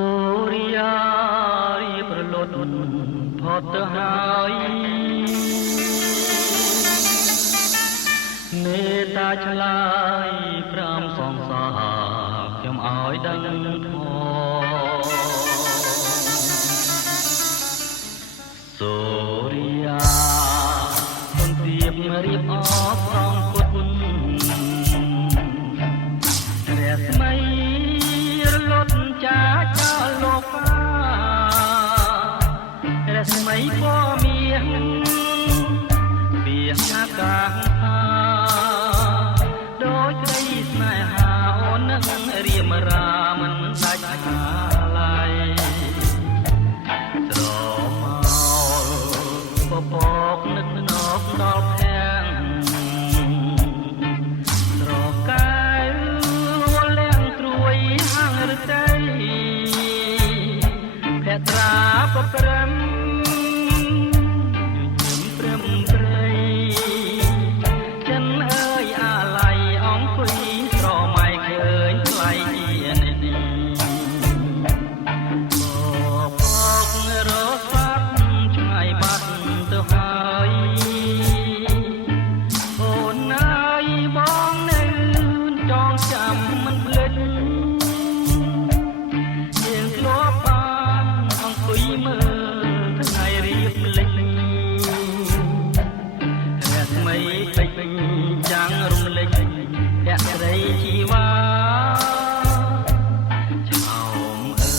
សូរិយារីប្រលត់ផុតទៅហើយមេត្តាឆ្លើយប្រាំសងសារខ្ញុំឲ្យដឹងផងសូរិយាទុនទៀបរៀបអបសងគុតព្រះស្មីរលត់ចាចោលលោកព្រះស្មីក៏មានពីអាកាសដោយក្តីស្នេហាអូននឹងរៀមរាមិនដាច់ហាឡៃស្រមោលពពកនឹកណប់ដល់ខាងស្រកាយវលៀងត្រួយហាងរតីភក្ត្រាប្រព្រឹមព្រមព្រៃចិនអើយអាឡ័យអង្គុយស្រមៃឃើញថ្លៃជានិតិពករត់ស្វាប់ឆ្ងាយបាត់ទៅហើយអូនអើយបងនៅចងចាំមិនភ្លេចយើងធ្លាប់បានអង្គុយមើលថ្ងៃរៀបលិចរស្មីពេញចាំងរំលេចភក្តីជីវ៉ាឆោមអើ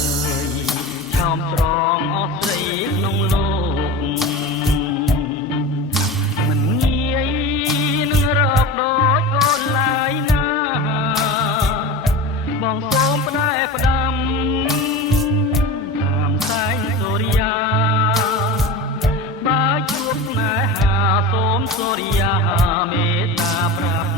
យឆោមស្រងអស់ស្រីក្នុងលោកមិនងាយនឹងរកដូចអូនឡើយណាបងសូមផ្ដែផ្ដាំតាមសែងសូរិយាបើជួបស្នេហាសូមសូរិយាមេត្តាប្រាប់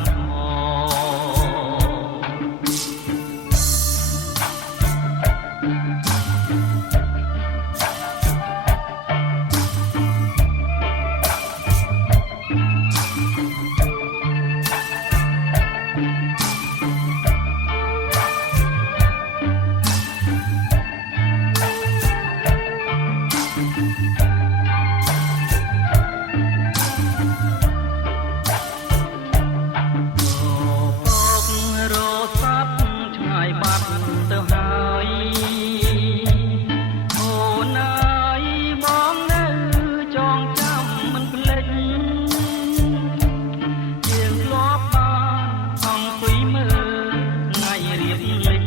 ទៅហើយអូនអើយបងនៅចងចាំមិនភ្លេចយើងធ្លាប់បានអង្គុយមើលថ្ងៃរៀបលិច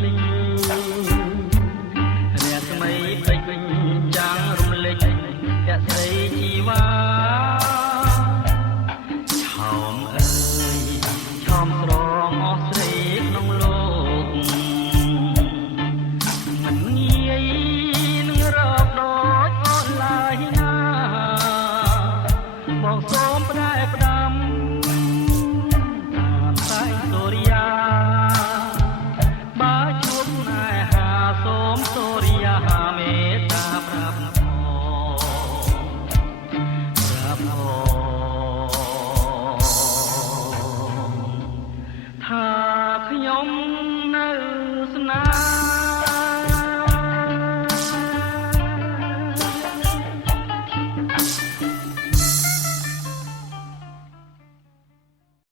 រស្មីពេញចាំងរំលេចភក្តីជីវ៉ាឆោមអើយឆោមស្រងអស់ស្រីក្នុងលោកបងសូមផ្ដែផ្ដាំតាមសែងសូរិយាបើជួបស្នេហាសូមសូរិយាមេត្តាប្រាប់ថាខ្ញុំនៅស្នេហ៍